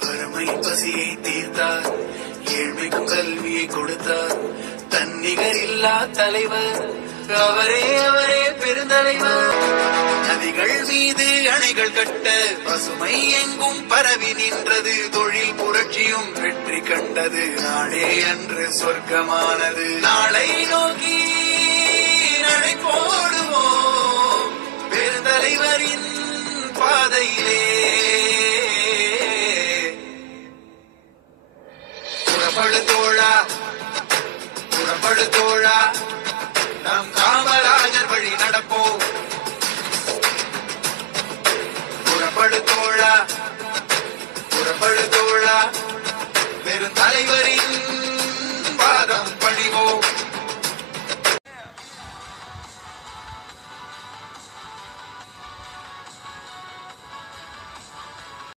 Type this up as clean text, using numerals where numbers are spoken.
வறுமை பசியை தீர்த்தார், ஏழ்மைக்கும் கல்வியை கொடுத்தார். தன்னிகர் இல்லா தலைவர் அவரே, அவரே பெருந்தலைவர். நதிகள் மீது அணைகள் கட்ட பசுமை எங்கும் பரவி நின்றது. தொழில் புரட்சியும் வெற்றி கண்டது. நாடே அன்று சொர்க்கமானது. நாளை நோக்கி நடை போடுவோம் பெருந்தலைவரின் பாதையிலே.